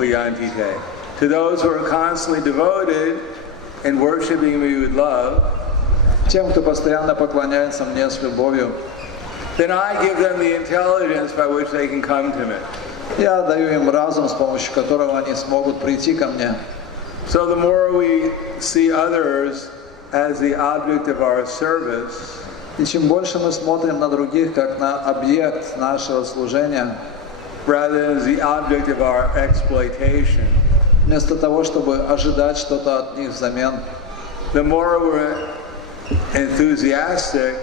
uyantite. To those who are constantly devoted and worshiping me with love, тем, кто постоянно поклоняется мне с любовью, then I give them the intelligence by which they can come to me. я даю им разум, с помощью которого они смогут прийти ко мне. So the more we see others as the object of our service, и чем больше мы смотрим на других как на объект нашего служения, rather than as the object of our exploitation, вместо того, чтобы ожидать что-то от них взамен, the more we're enthusiastic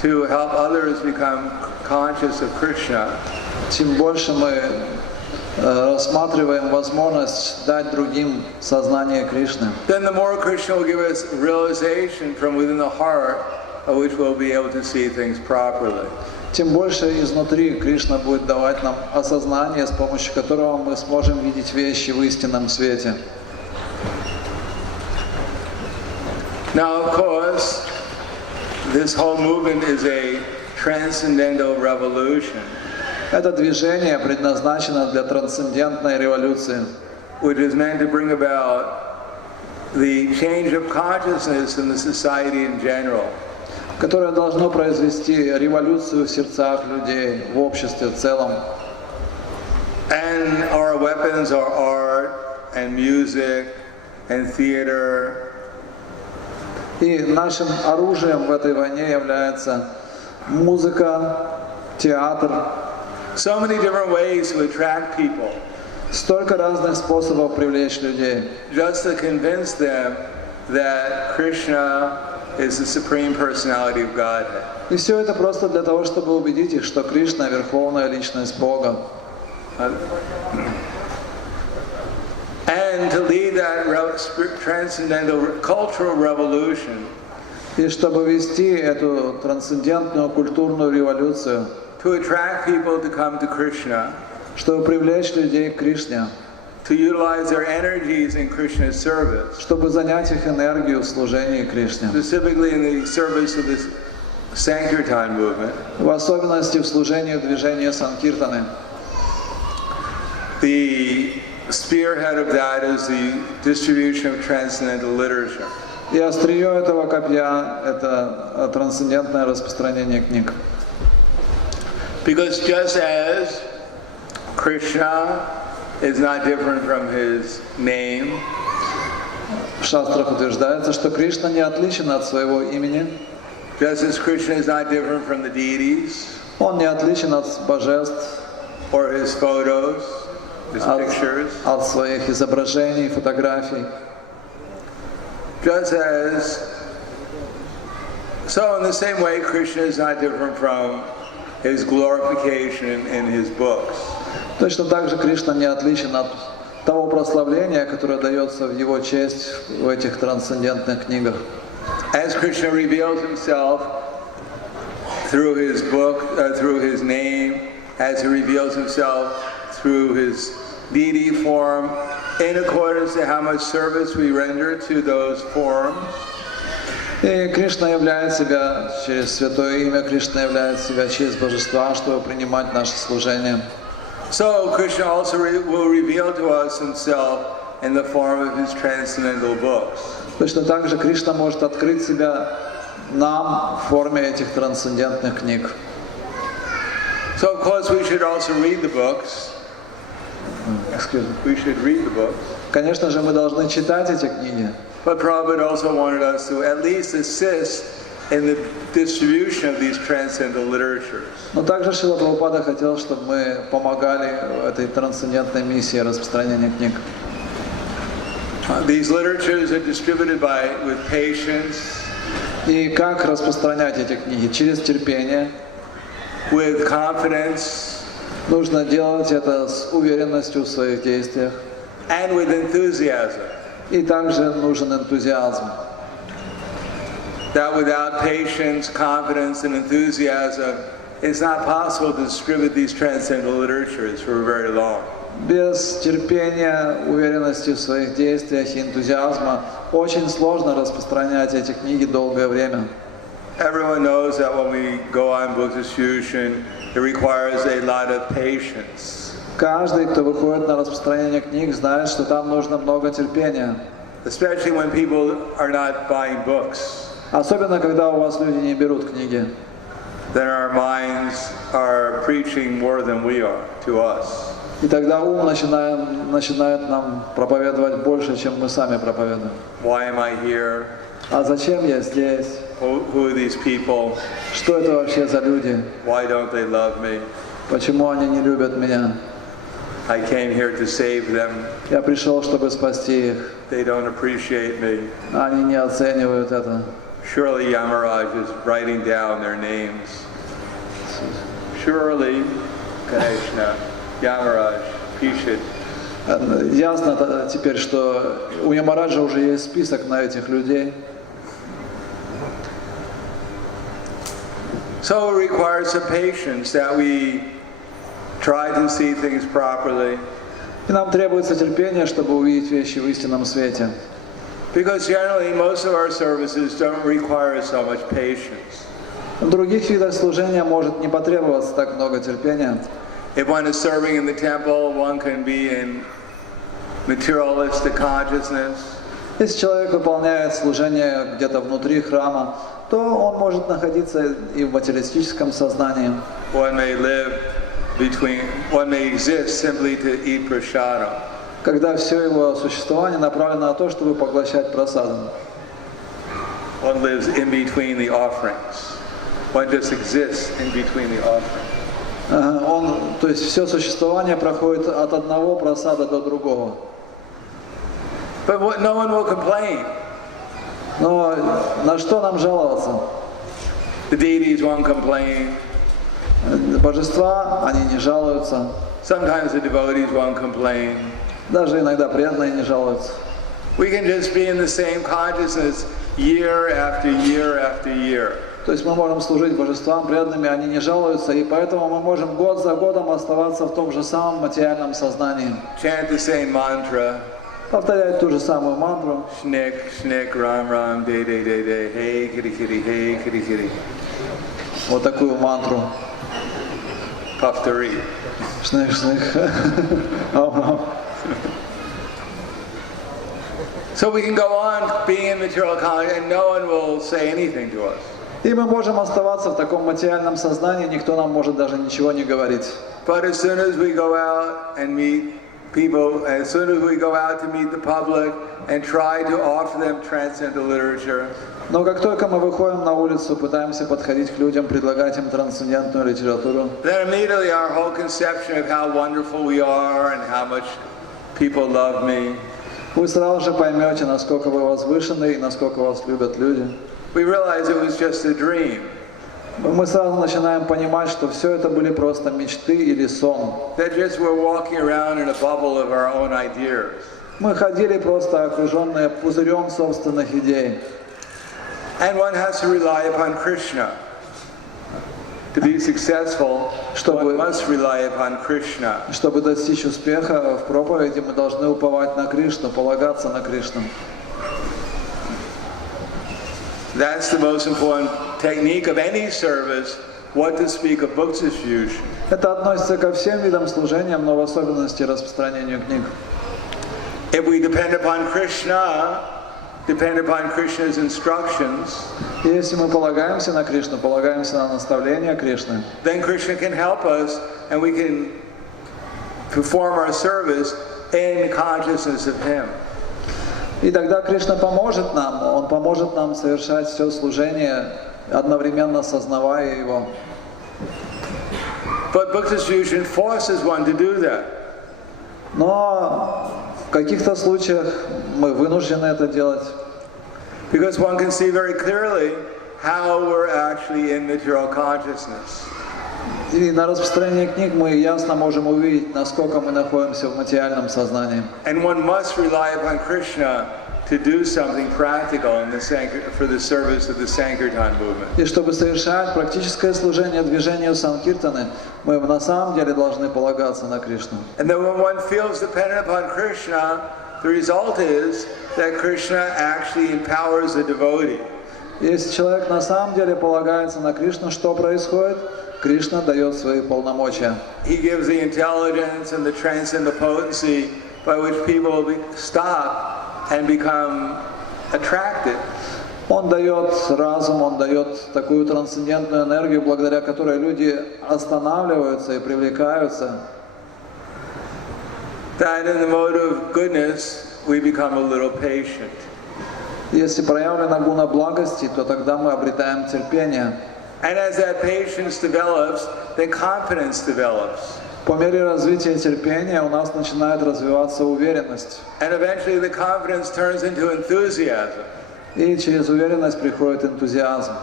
to help others become conscious of Krishna, тем больше мы рассматриваем возможность дать другим сознание Кришны. then the more Krishna will give us realization from within the heart of which we'll be able to see things properly. Тем больше изнутри Кришна будет давать нам осознание, с помощью которого мы сможем видеть вещи в истинном свете. Now, of course, this whole movement is a transcendental revolution, Это движение предназначено для трансцендентной революции, which is meant to bring about the change of consciousness in the society in general. которое должно произвести революцию в сердцах людей, в обществе в целом. And our weapons are art and music and theater. И нашим оружием в этой войне является музыка, театр. So many different ways to attract people, Столько разных способов привлечь людей, just to convince them that Krishna is the Supreme Personality of Godhead. и все это просто для того, чтобы убедить их, что Кришна — Верховная Личность Бога. And to lead that transcendental cultural revolution, И чтобы вести эту трансцендентную культурную революцию, to attract people to come to Krishna, чтобы привлечь людей к Кришне, to utilize their energies in Krishna's service, чтобы занять их энергию в служении Кришне, specifically in the service of this Sankirtan movement. в особенности в служении движения Санкиртаны. The spearhead of that is the distribution of transcendental literature. И острие этого копья — это трансцендентное распространение книг. Because just as Krishna is not different from his name, В шастрах утверждается, что Кришна не отличен от своего имени, just as Krishna is not different from the deities он не отличен от божеств, or his photos, his pictures, от своих изображений, фотографий. just as, so in the same way Krishna is not different from his glorification in his books. Точно так же Кришна не отличен от того прославления, которое дается в его честь в этих трансцендентных книгах. As Krishna reveals himself through his book, through his name, as he reveals himself through his deity form, in accordance to how much service we render to those forms. И Кришна являет себя через святое имя, Кришна являет себя через божества, чтобы принимать наше служение. So Krishna also will reveal to us himself in the form of his transcendental books. Точно так же Кришна может открыть себя нам в форме этих трансцендентных книг. So of course we should also read the books. We should read the books. Конечно же, мы должны читать эти книги. But Prabhupada also wanted us to at least assist in the distribution of these transcendental literatures. Но также Шрила Прабхупада хотел, чтобы мы помогали в этой трансцендентной миссии распространения книг. These literatures are distributed with patience, И как распространять эти книги? Через терпение. with confidence, Нужно делать это с уверенностью в своих действиях. and with enthusiasm. И также нужен энтузиазм. That without patience, confidence, and enthusiasm, it's not possible to distribute these transcendental literatures for very long. Без терпения, уверенности в своих действиях и энтузиазма очень сложно распространять эти книги долгое время. Everyone knows that when we go on book distribution, it requires a lot of patience. Каждый, кто выходит на распространение книг, знает, что там нужно много терпения. Especially when people are not buying books. Особенно, когда у вас люди не берут книги. Then our minds are preaching more than we are to us. И тогда ум начинает нам проповедовать больше, чем мы сами проповедуем. Why am I here? А зачем я здесь? Who are these people? Что это вообще за люди? Why don't they love me? Почему они не любят меня? I came here to save them. Я пришел, чтобы спасти их. They don't appreciate me. Они не оценивают это. Surely Yamaraj is writing down their names. Surely, Krishna, Yamaraj, пишет. Ясно теперь, что у Ямараджа уже есть список на этих людей. So it requires some patience that we try to see things properly. И нам требуется терпение, чтобы увидеть вещи в истинном свете. Because generally most of our services don't require so much patience. В других видах служения может не потребоваться так много терпения. If one is serving in the temple, one can be in materialistic consciousness. Если человек выполняет служение где-то внутри храма, то он может находиться и в материалистическом сознании. One may exist simply to eat prasadam. Когда все его существование направлено на то, чтобы поглощать прасаду. One lives in between the offerings. One just exists in between the offerings. То есть все существование проходит от одного прасада до другого. But no one will complain. Но на что нам жаловаться? The deities won't complain. Божества, они не жалуются. Sometimes the devotees won't complain. Даже иногда преданные не жалуются. We can just be in the same consciousness year after year after year. То есть мы можем служить божествам преданными, они не жалуются, и поэтому мы можем год за годом оставаться в том же самом материальном сознании. Chant the same mantra. Повторять ту же самую мантру. Shnik, shnik, ram, ram, day, day, day, day, hey, kitty, kitty, hey, kitty, kitty. Вот такую мантру. Повтори. Шных, шных. So we can go on being in material consciousness and no one will say anything to us. И мы можем оставаться в таком материальном сознании, никто нам может даже ничего не говорить. But as soon as we go out and meet people, as soon as we go out to meet the public and try to offer them transcendental literature, Но как только мы выходим на улицу, пытаемся подходить к людям, предлагать им трансцендентную литературу, then immediately our whole conception of how wonderful we are and how much people love me, вы сразу же поймете, насколько вы возвышены и насколько вас любят люди. we realize it was just a dream. Мы сразу начинаем понимать, что все это были просто мечты или сон. That just we're walking around in a bubble of our own ideas. Мы ходили просто окруженные пузырем собственных идей. And one has to rely upon Krishna. To be successful, one must rely upon Krishna. Чтобы достичь успеха в проповеди, мы должны уповать на Кришну, полагаться на Кришну. That's the most important technique of any service, what to speak of book distribution. Это относится ко всем видам служения, но в особенности распространению книг. If we depend upon Krishna's instructions, если мы полагаемся на Кришну, полагаемся на наставления Кришны, then Krishna can help us and we can perform our service in consciousness of Him. И тогда Кришна поможет нам, Он поможет нам совершать все служение, одновременно осознавая Его. But book distribution forces one to do that. Но в каких-то случаях мы вынуждены это делать. Because one can see very clearly how we're actually in material consciousness. И на распространение книг мы ясно можем увидеть, насколько мы находимся в материальном сознании. And one must rely upon Krishna to do something practical in the for the service of the Sankirtan movement. И чтобы совершать практическое служение движению Санкиртаны, мы на самом деле должны полагаться на Кришну. And then when one feels dependent upon Krishna, the result is that Krishna actually empowers the devotee. Если человек на самом деле полагается на Кришну, что происходит? Кришна дает свои полномочия. He gives the intelligence and the transcendental potency by which people stop and become attracted. Он дает разум, он дает такую трансцендентную энергию, благодаря которой люди останавливаются и привлекаются. That in the mode of goodness, we become a little patient. Если проявлена гуна благости, то тогда мы обретаем терпение. And as that patience develops, then confidence develops. По мере развития терпения у нас начинает развиваться уверенность. And eventually the confidence turns into enthusiasm. И через уверенность приходит энтузиазм.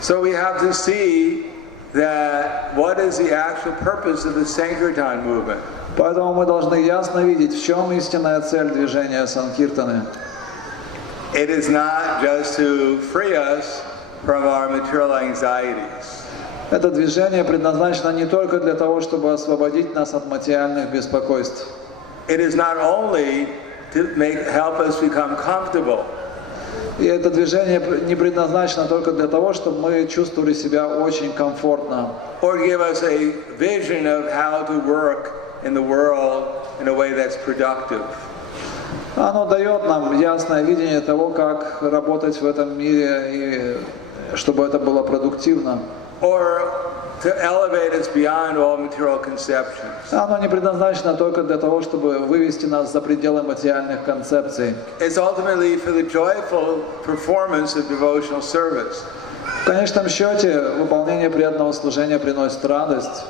So we have to see that what is the actual purpose of the Sankirtan movement. Поэтому мы должны ясно видеть, в чем истинная цель движения Санкиртаны. It is not just to free us from our material anxieties. Это движение предназначено не только для того, чтобы освободить нас от материальных беспокойств. It is not only to help us become comfortable. И это движение не предназначено только для того, чтобы мы чувствовали себя очень комфортно. Or give us a vision of how to work in the world in a way that's productive. Оно дает нам ясное видение того, как работать в этом мире, и чтобы это было продуктивно. Or to elevate us beyond all material conceptions. Оно не предназначено только для того, чтобы вывести нас за пределы материальных концепций. It's ultimately for the joyful performance of devotional service. В конечном счете, выполнение преданного служения приносит радость.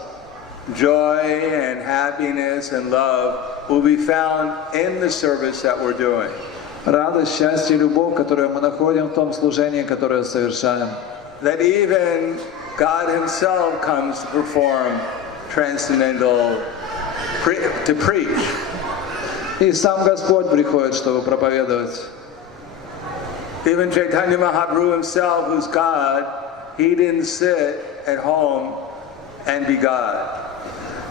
Joy and happiness and love will be found in the service that we're doing. Радость, счастье и любовь, которые мы находим в том служении, которое совершаем. That even God Himself comes to perform transcendental, to preach. И сам Господь приходит, чтобы проповедовать. Even Chaitanya Mahaprabhu Himself, who's God, He didn't sit at home and be God.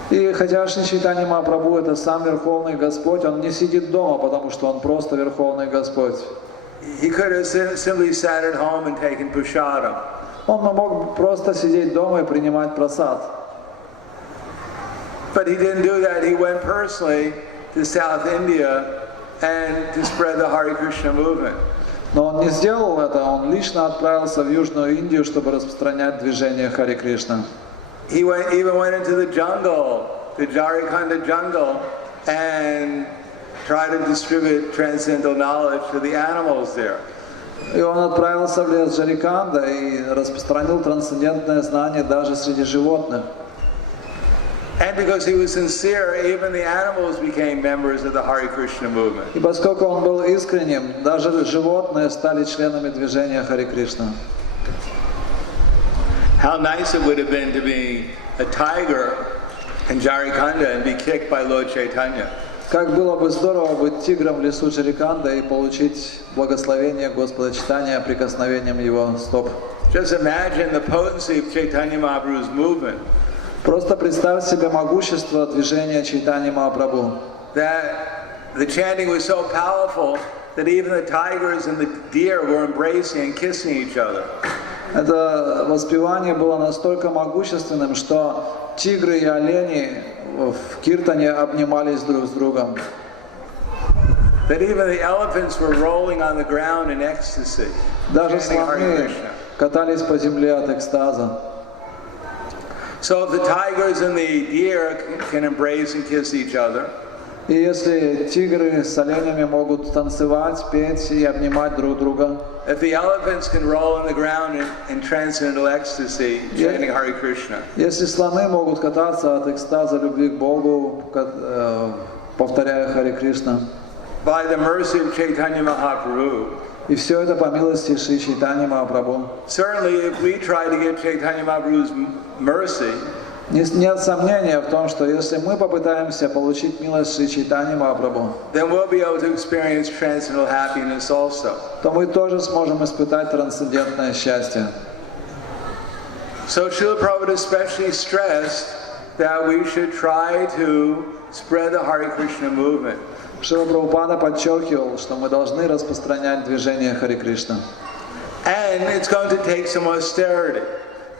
И хотя Шри Чайтанья Махапрабху это сам Верховный Господь, Он не сидит дома, потому что Он просто Верховный Господь. He could have simply sat at home and taken prasadam. Он мог просто сидеть дома и принимать прасад. But he didn't do that. He went personally to South India and to spread the Hare Krishna movement. Но он не сделал это, он лично отправился в Южную Индию, чтобы распространять движение Харе Кришна. He even went into the jungle, the Jharkhand jungle, and tried to distribute transcendental knowledge to the animals there. И он отправился в лес Джариканда и распространил трансцендентное знание даже среди животных. And because he was sincere, even the animals became members of the Hare Krishna movement. И поскольку он был искренним, даже животные стали членами движения Харе Кришна. How nice it would have been to be a tiger in Jharkhand and be kicked by Lord Chaitanya. Как было бы здорово быть тигром в лесу Джариканда и получить благословение Господа Чайтаньи прикосновением его стоп. Just imagine the potency of Chaitanya Mahaprabhu's movement. Просто представь себе могущество движения Чайтаньи Махапрабху. That the chanting was so powerful that even the tigers and the deer were embracing and kissing each other. Это воспевание было настолько могущественным, что тигры и олени в киртане обнимались друг с другом. That even the elephants were rolling on the ground in ecstasy. Даже слоны катались по земле от экстаза. So if the tigers and the deer can embrace and kiss each other, и если тигры с оленями могут танцевать, петь и обнимать друг друга, if the elephants can roll on the ground in transcendental ecstasy, chanting Hare Krishna, если слоны могут кататься от экстаза любви к Богу, повторяя Харе Кришна, by the mercy of Chaitanya Mahaprabhu, и все это по милости Шри Чайтаньи Махапрабху. Certainly, if we try to get Chaitanya Mahaprabhu's mercy, нет сомнения в том, что если мы попытаемся получить милость Шри Чайтаньи Махапрабху, then we'll be able to experience transcendental happiness also. то мы тоже сможем испытать трансцендентное счастье. So Srila Prabhupada especially stressed that we should try to spread the Hare Krishna movement. Шрила Прабхупада подчеркивал, что мы должны распространять движение Харе Кришна. And it's going to take some austerity.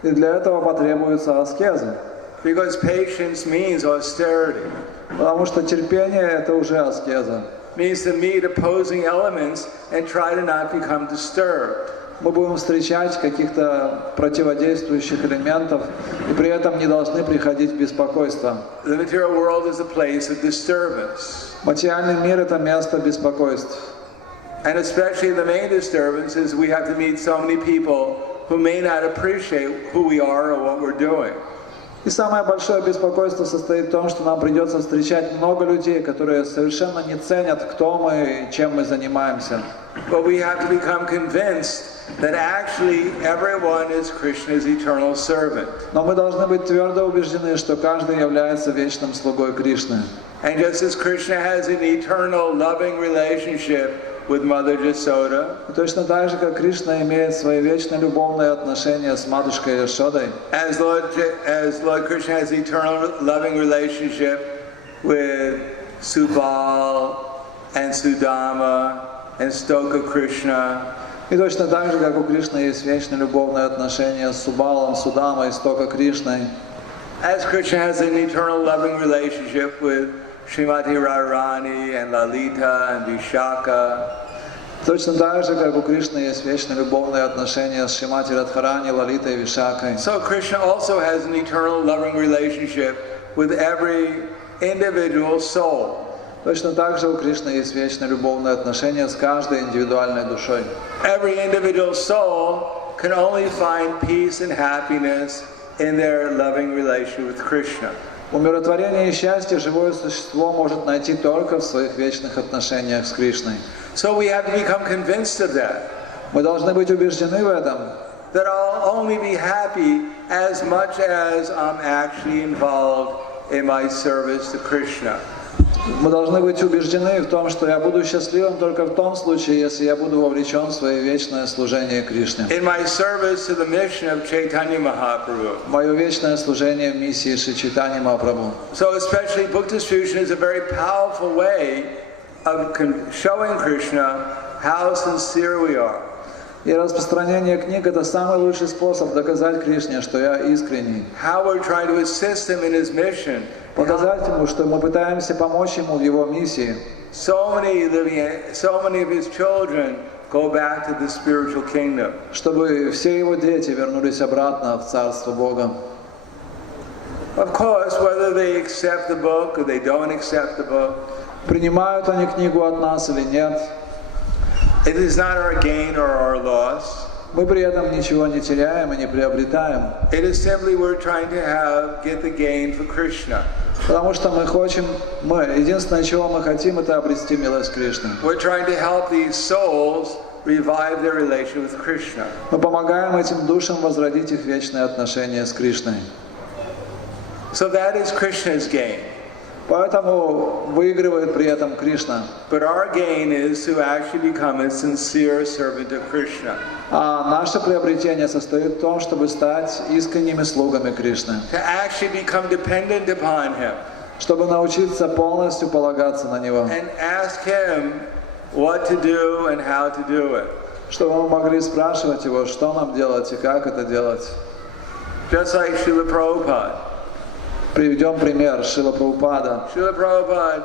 И для этого потребуется аскеза. Because patience means austerity. Потому что терпение — это уже аскеза. Means to meet opposing elements and try to not become disturbed. Мы будем встречать каких-то противодействующих элементов, и при этом не должны приходить в беспокойство. The material world is a place of disturbance. Материальный мир — это место беспокойств. And especially the main disturbance is we have to meet so many people who may not appreciate who we are or what we're doing. И самое большое беспокойство состоит в том, что нам придется встречать много людей, которые совершенно не ценят, кто мы и чем мы занимаемся. But we have to become convinced that actually everyone is Krishna's eternal servant. Но мы должны быть твердо убеждены, что каждый является вечным слугой Кришны. And just as Krishna has an eternal loving relationship with Mother Jasoda, И точно так же, как Кришна имеет свои вечные любовные отношения с матушкой Яшодой, as Lord Krishna has eternal loving relationship with Subal and Sudama and Stoka Krishna, и точно так же, как у Кришны есть вечные любовные отношения с Субалом, Судамой, Стока Кришной, as Krishna has an eternal loving relationship with Srimati Radharani and Lalita and Vishaka, точно так же, как у Кришны есть вечные любовные отношения с Шримати Радхарани, Лалитой и Вишакой. so Krishna also has an eternal loving relationship with every individual soul. Точно так же у Кришны есть вечные любовные отношения с каждой индивидуальной душой. Every individual soul can only find peace and happiness in their loving relationship with Krishna. Умиротворение и счастье живое существо может найти только в своих вечных отношениях с Кришной. So we have to become convinced of that. Мы должны быть убеждены в этом, That I'll only be happy as much as I'm actually involved in my service to Krishna. Мы должны быть убеждены в том, что я буду счастливым только в том случае, если я буду вовлечен в свое вечное служение Кришне. In my service to the mission of Chaitanya Mahaprabhu. Мое вечное служение миссии Шри Чайтаньи Махапрабху. So especially book distribution is a very powerful way of showing Krishna how sincere we are. И распространение книг — это самый лучший способ доказать Кришне, что я искренний. How we're trying to assist him in his mission. Показать ему, что мы пытаемся помочь ему в его миссии. So many of his children go back to the spiritual kingdom. Чтобы все его дети вернулись обратно в Царство Бога. Of course, whether they accept the book or they don't accept the book, Принимают они книгу от нас или нет, it is not our gain or our loss. мы при этом ничего не теряем и не приобретаем. It is simply we're trying to get the gain for Krishna. Потому что единственное, чего мы хотим, это обрести милость Кришны. We're trying to help these souls revive their relation with Krishna. Мы помогаем этим душам возродить их вечные отношения с Кришной. So that is Krishna's gain. Поэтому выигрывает при этом Кришна. But our gain is to actually become a sincere servant of Krishna. А наше приобретение состоит в том, чтобы стать искренними слугами Кришны. To actually become dependent upon Him. Чтобы научиться полностью полагаться на Него. And ask Him what to do and how to do it. Чтобы мы могли спрашивать Его, что нам делать и как это делать. Just like Srila Prabhupada. Приведем пример Шрила Прабхупада. Srila Prabhupada,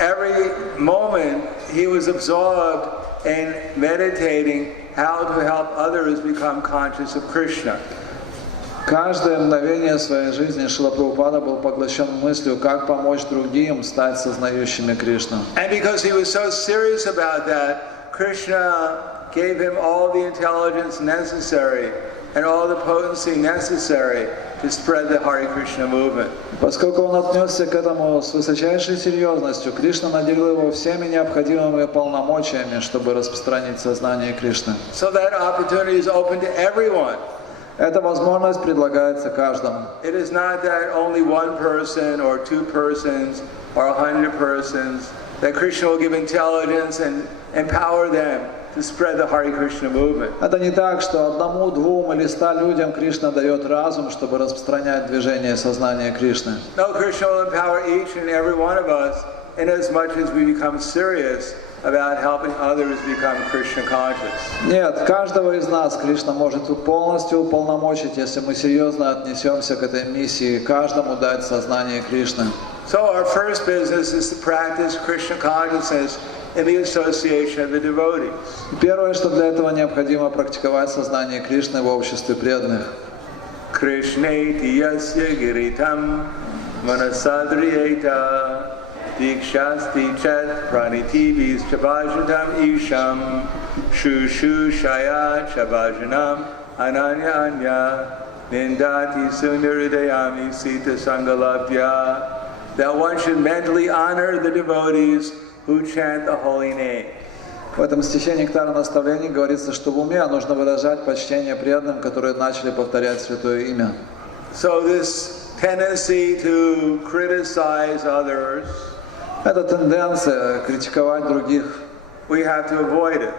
every moment he was absorbed in meditating how to help others become conscious of Krishna. Каждое мгновение своей жизни Шрила Прабхупада был поглощен мыслью, как помочь другим стать сознающими Кришну. And because he was so serious about that, Krishna gave him all the intelligence necessary and all the potency necessary to spread the Hare Krishna movement. Поскольку он отнесся к этому с высочайшей серьезностью, Кришна наделил его всеми необходимыми полномочиями, чтобы распространить сознание Кришны. So that opportunity is open to everyone. Эта возможность предлагается каждому. It is not that only one person or two persons or 100 persons, that Krishna will give intelligence and empower them to spread the Hare Krishna movement. Это не так, что одному, двум или 100 людям Кришна дает разум, чтобы распространять движение сознания Кришны. No, Krishna will empower each and every one of us in as much as we become serious about helping others become Krishna conscious. Нет, каждого из нас Кришна может полностью уполномочить, если мы серьезно отнесемся к этой миссии, каждому дать сознание Кришны. So our first business is to practice Krishna consciousness in the association of the devotees. Первое, что для этого необходимо, практиковать сознание Кришны в обществе преданных. Krishneti yasya giritam manasadriyeta dikshasti chat pranitibis chabhajanam isham shushu shaya chabhajanam ananya anya nindati sundaridayami sita sangalabhya. That one should mentally honor the devotees who chant the holy name. В этом стихе «Нектар наставлений» говорится, что в уме нужно выражать почтение преданным, которые начали повторять святое имя. So this tendency to criticize others, Это тенденция критиковать других, we have to avoid it.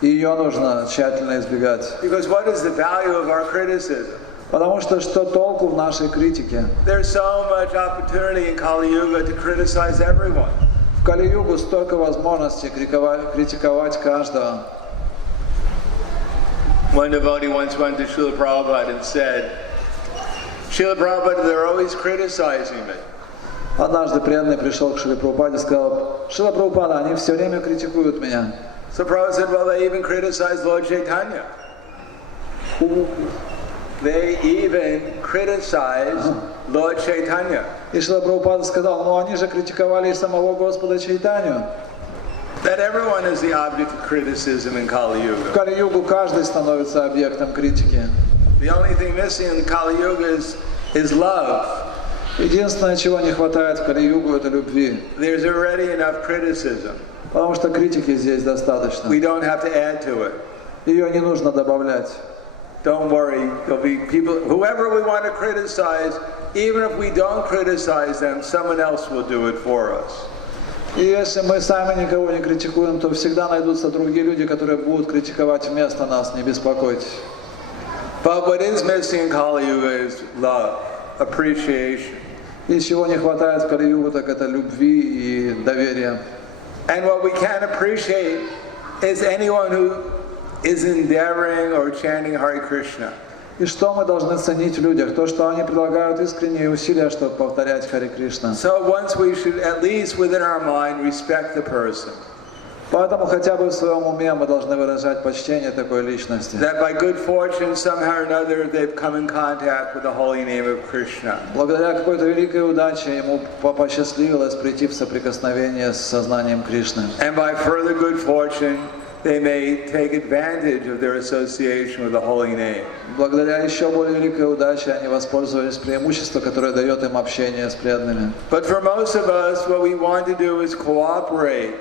и ее нужно тщательно избегать. Because what is the value of our criticism? Потому что толку в нашей критике? There's so much opportunity in Kali Yuga to criticize everyone. В Кали-югу столько возможностей критиковать каждого. One devotee once went to Srila Prabhupada and said, Srila Prabhupada, they're always criticizing me. Однажды преданный пришел к Шриле Прабхупаде и сказал: «Шрила Прабхупада, они все время критикуют меня». So Prabhupada said, well, they even criticize Lord Chaitanya. They even criticize Lord Chaitanya. И Шрила Прабхупада сказал: «Ну они же критиковали и самого Господа Чайтанью». That everyone is the object of criticism in Kali В Yuga. Кали-югу каждый становится объектом критики. The only thing missing in Kali Yuga is love. Единственное, чего не хватает в Кали-югу, это любви. There's already enough criticism. Потому что критики здесь достаточно. We don't have to add to it. Ее не нужно добавлять. Don't worry, there'll be people, whoever we want to criticize, even if we don't criticize them, someone else will do it for us. И если мы сами никого не критикуем, то всегда найдутся другие люди, которые будут критиковать вместо нас, не беспокойтесь. But what is missing in Kali Yuga is love, appreciation. И чего не хватает в Кали-югу, так это любви и доверия. And what we can appreciate is anyone who is endeavoring or chanting Hare Krishna. И что мы должны ценить в людях? То, что они прилагают искренние усилия, чтобы повторять Харе Кришна. So once we should, at least within our mind, respect the person. Поэтому хотя бы в своем уме мы должны выражать почтение такой личности. That by good fortune, somehow or another, they've come in contact with the holy name of Krishna. Благодаря какой-то великой удаче ему посчастливилось прийти в соприкосновение с сознанием Кришны. And by further good fortune, they may take advantage of their association with the holy name. Благодаря еще более великой удаче они воспользовались преимуществом, которое дает им общение с преданными. But for most of us, what we want to do is cooperate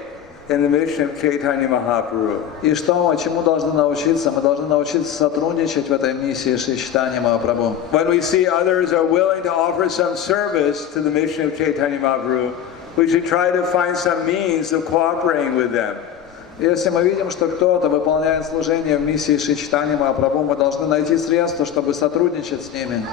in the mission of Chaitanya Mahaprabhu. И чему должны научиться? Мы должны научиться сотрудничать в этой миссии Шри Чайтаньи Махапрабху. When we see others are willing to offer some service to the mission of Chaitanya Mahaprabhu, we should try to find some means of cooperating with them. Если мы видим, что кто-то выполняет служение в миссии Шри Чайтаньи Махапрабху, мы должны найти средства, чтобы сотрудничать с ними.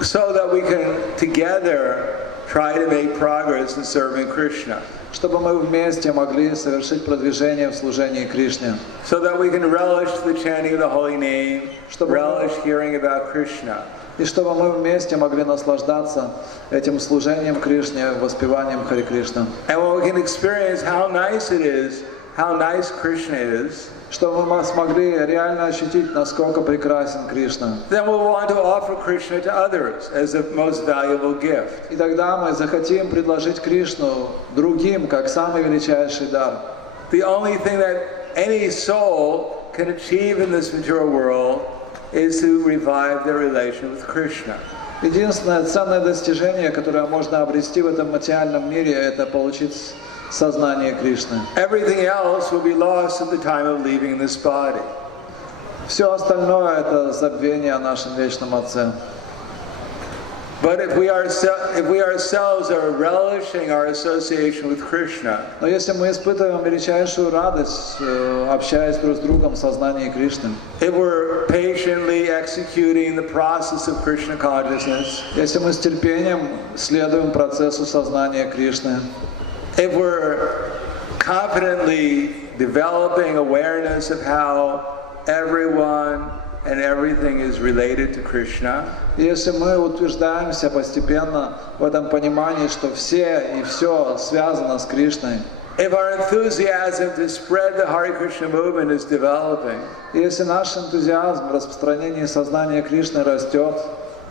So that we can together try to make progress in serving Krishna. Чтобы мы вместе могли совершить продвижение в служении Кришне. So that we can relish the chanting of the holy name, relish hearing about Krishna. И чтобы мы вместе могли наслаждаться этим служением Кришне, воспеванием Харе Кришна. And when we can experience how nice it is, how nice Krishna is, чтобы мы смогли реально ощутить, насколько прекрасен Кришна. Then we'll want to offer Krishna to others as the most valuable gift. И тогда мы захотим предложить Кришну другим, как самый величайший дар. The only thing that any soul can achieve in this material world is to revive their relation with Krishna. Единственное ценное достижение, которое можно обрести в этом материальном мире, это получить сознание Кришны. Everything else will be lost at the time of leaving this body. Все остальное это забвение о нашем вечном Отце. But if we ourselves are relishing our association with Krishna, но если мы испытываем величайшую радость, общаясь друг с другом в сознании Кришны, if we're patiently executing the process of Krishna consciousness, если мы с терпением следуем процессу сознания Кришны, if we're confidently developing awareness of how everyone and everything is related to Krishna, Если мы утверждаемся постепенно в этом понимании, что все и все связано с Кришной, if our enthusiasm to spread the Hare Krishna movement is developing, если наш энтузиазм в распространении сознания Кришны растет,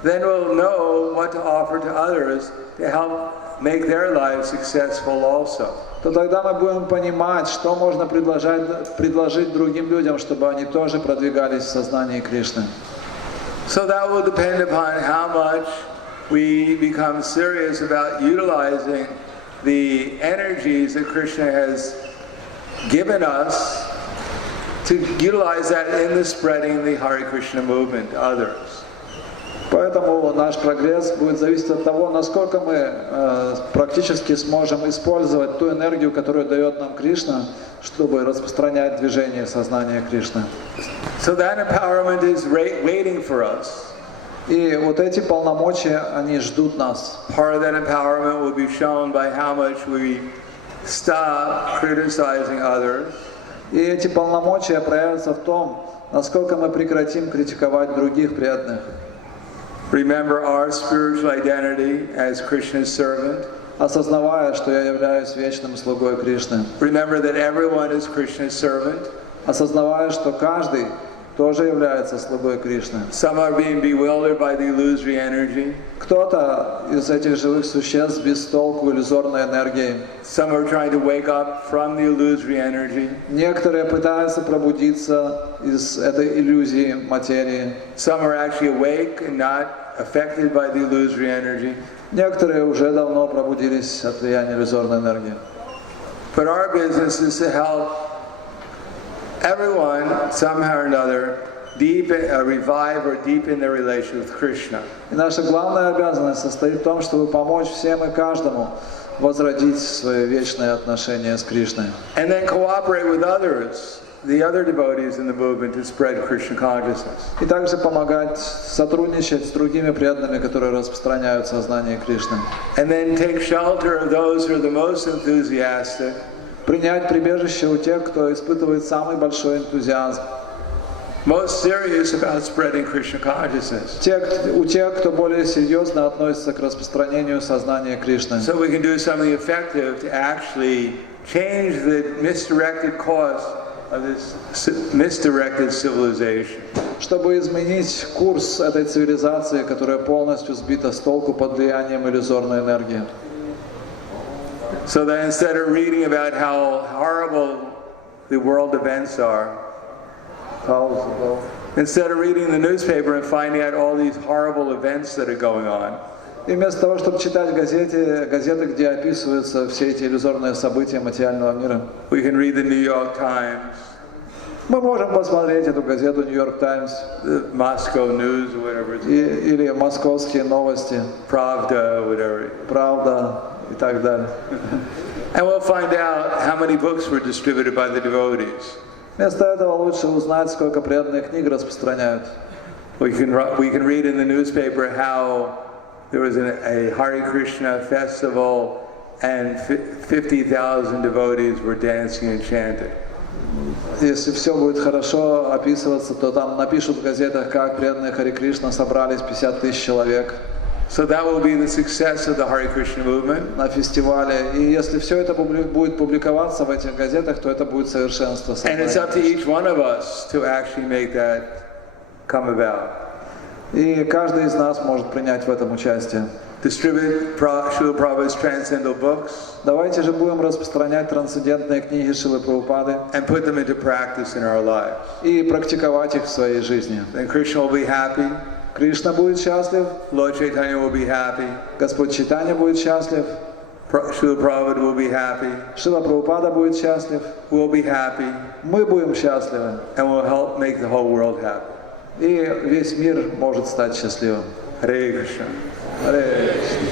then we'll know what to offer to others to help make their lives successful also. то тогда мы будем понимать, что можно предложить другим людям, чтобы они тоже продвигались в сознании Кришны. So that will depend upon how much we become serious about utilizing the energies that Krishna has given us to utilize that in the spreading the Hare Krishna movement to others. Поэтому наш прогресс будет зависеть от того, насколько мы практически сможем использовать ту энергию, которую дает нам Кришна, чтобы распространять движение сознания Кришны. So that empowerment is waiting for us. И вот эти полномочия, они ждут нас. Part of that empowerment will be shown by how much we stop criticizing others. И эти полномочия проявятся в том, насколько мы прекратим критиковать других преданных. Remember our spiritual identity as Krishna's servant. Осознавая, что я являюсь вечным слугой Кришны. Remember that everyone is Krishna's servant. Осознавая, что каждый тоже является слугой Кришны. Some are being bewildered by the illusory energy. Кто-то из этих живых существ без толку иллюзорной энергией. Some are trying to wake up from the illusory energy. Некоторые пытаются пробудиться из этой иллюзии материи. Some are actually awake and not affected by the illusory energy. Некоторые уже давно пробудились от влияния иллюзорной энергии. But our business is to help everyone somehow or another revive or deepen their relation with Krishna. И наша главная обязанность состоит в том, чтобы помочь всем и каждому возродить свои вечные отношения с Кришной. And then cooperate with others, the other devotees in the movement, to spread Krishna consciousness. И также помогать, сотрудничать с другими преданными, которые распространяют сознание Кришны. And then take shelter of those who are the most enthusiastic. Принять прибежище у тех, кто испытывает самый большой энтузиазм. Most serious about spreading Krishna consciousness. У тех, кто более серьезно относится к распространению сознания Кришны. So we can do something effective to actually change the misdirected course of this misdirected civilization. Чтобы изменить курс этой цивилизации, которая полностью сбита с толку под влиянием иллюзорной энергии. So that instead of reading about how horrible the world events are, instead of reading the newspaper and finding out all these horrible events that are going on, и вместо того, чтобы читать газеты, где описываются все эти иллюзорные события материального мира, we can read the New York Times, мы можем посмотреть эту газету New York Times, the Moscow News, or whatever it's или московские новости, Pravda, whatever. Правда и так далее. And we'll find out how many books were distributed by the devotees. Вместо этого лучше узнать, сколько преданных книг распространяют. We can read in the newspaper how there was a Hare Krishna festival and 50,000 devotees were dancing and chanting. Если все будет хорошо описываться, то там напишут в газетах, как преданные Харе Кришна собрались 50 тысяч человек. So that will be the success of the Hare Krishna movement. На фестивале. И если все это будет публиковаться в этих газетах, то это будет совершенство And it's сознания. up to each one of us to actually make that come about. И каждый из нас может принять в этом участие. Distribute Srila Prabhupada's transcendental books. Давайте же будем распространять трансцендентные книги Шрилы Прабхупады And put them into practice in our lives. и практиковать их в своей жизни. Then Krishna will be happy. Кришна будет счастлив, Lord Chaitanya will be happy. Господь Чайтанья будет счастлив, Srila Prabhupada will be happy. Шрила Прабхупада будет счастлив, We'll be happy. мы будем счастливы, And we'll help make the whole world happy. и весь мир может стать счастливым. Hare Krishna. Харе Кришна.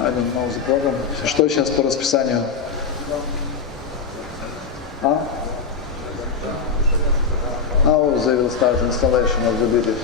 I don't know the program. Что сейчас по расписанию? Now they will start installation of the British.